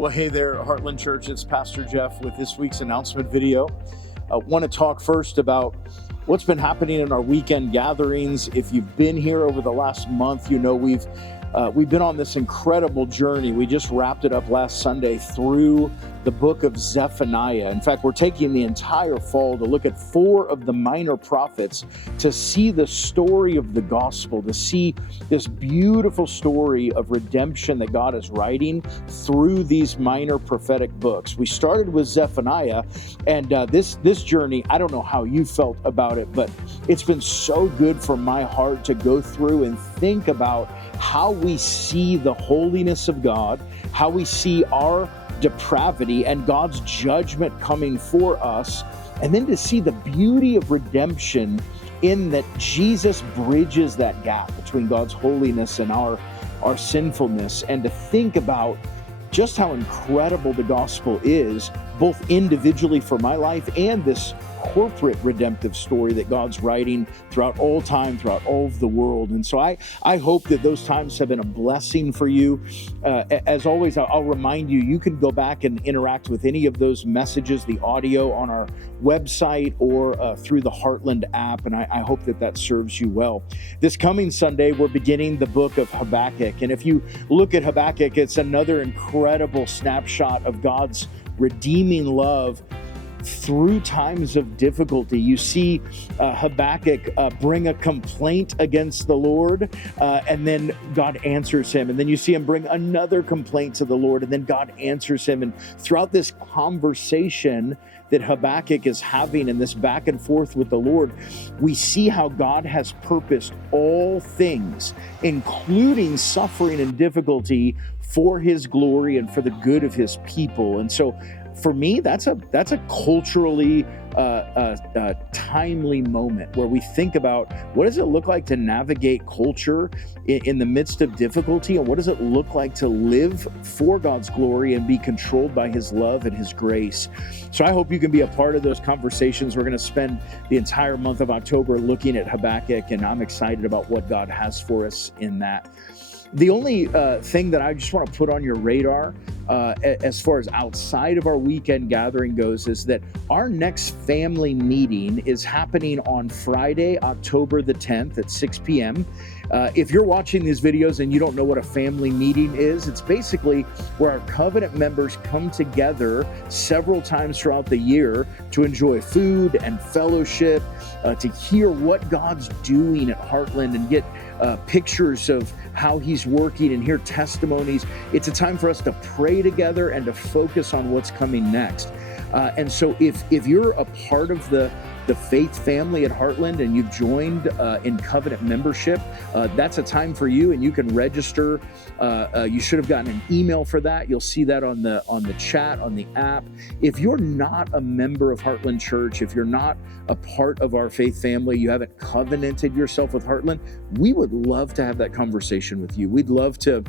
Well, hey there, Heartland Church. It's Pastor Jeff with this week's announcement video. I want to talk first about what's been happening in our weekend gatherings. If you've been here over the last month, you know we've been on this incredible journey. We just wrapped it up last Sunday through the book of Zephaniah. In fact, we're taking the entire fall to look at 4 of the minor prophets to see the story of the gospel, to see this beautiful story of redemption that God is writing through these minor prophetic books. We started with Zephaniah, and this journey, I don't know how you felt about it, but it's been so good for my heart to go through and think about how we see the holiness of God, how we see our depravity and God's judgment coming for us, and then to see the beauty of redemption in that Jesus bridges that gap between God's holiness and our sinfulness, and to think about just how incredible the gospel is, both individually for my life and this corporate redemptive story that God's writing throughout all time, throughout all of the world. And so I hope that those times have been a blessing for you. As always, I'll remind you, you can go back and interact with any of those messages, the audio on our website or through the Heartland app, and I hope that serves you well. This coming Sunday, we're beginning the book of Habakkuk. And if you look at Habakkuk, it's another incredible snapshot of God's redeeming love through times of difficulty. You see Habakkuk bring a complaint against the Lord, and then God answers him. And then you see him bring another complaint to the Lord, and then God answers him. And throughout this conversation that Habakkuk is having in this back and forth with the Lord, we see how God has purposed all things, including suffering and difficulty, for his glory and for the good of his people. And so for me, that's a culturally timely moment where we think about what does it look like to navigate culture in the midst of difficulty, and what does it look like to live for God's glory and be controlled by his love and his grace. So I hope you can be a part of those conversations. We're going to spend the entire month of October looking at Habakkuk, and I'm excited about what God has for us in that. The only thing that I just want to put on your radar as far as outside of our weekend gathering goes is that our next family meeting is happening on Friday, October the 10th at 6 p.m. If you're watching these videos and you don't know what a family meeting is, it's basically where our covenant members come together several times throughout the year to enjoy food and fellowship, to hear what God's doing at Heartland and get pictures of how he's working and hear testimonies. It's a time for us to pray together and to focus on what's coming next. And so if you're a part of the faith family at Heartland and you've joined in covenant membership, that's a time for you, and you can register. You should have gotten an email for that. You'll see that on the chat, on the app. If you're not a member of Heartland Church, if you're not a part of our faith family, you haven't covenanted yourself with Heartland, we would love to have that conversation with you. We'd love to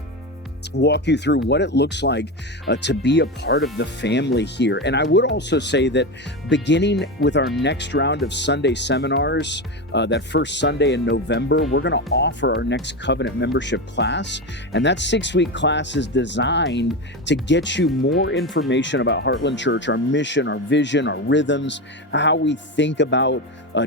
walk you through what it looks like to be a part of the family here. And I would also say that beginning with our next round of Sunday seminars, that first Sunday in November, we're going to offer our next covenant membership class. And that 6-week class is designed to get you more information about Heartland Church, our mission, our vision, our rhythms, how we think about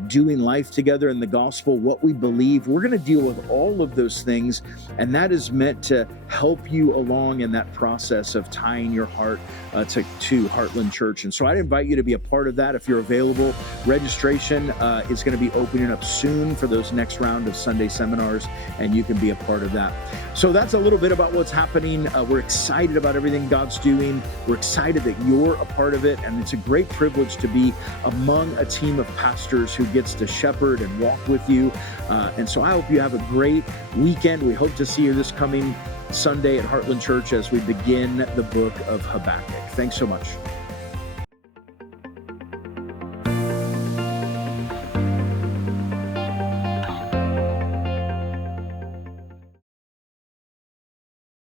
doing life together in the gospel, what we believe. We're going to deal with all of those things, and that is meant to help you along in that process of tying your heart to Heartland Church. And so I'd invite you to be a part of that if you're available. Registration is going to be opening up soon for those next round of Sunday seminars, and you can be a part of that. So that's a little bit about what's happening. We're excited about everything God's doing. We're excited that you're a part of it, and it's a great privilege to be among a team of pastors who gets to shepherd and walk with you. And so I hope you have a great weekend. We hope to see you this coming Sunday at Heartland Church as we begin the book of Habakkuk. Thanks so much.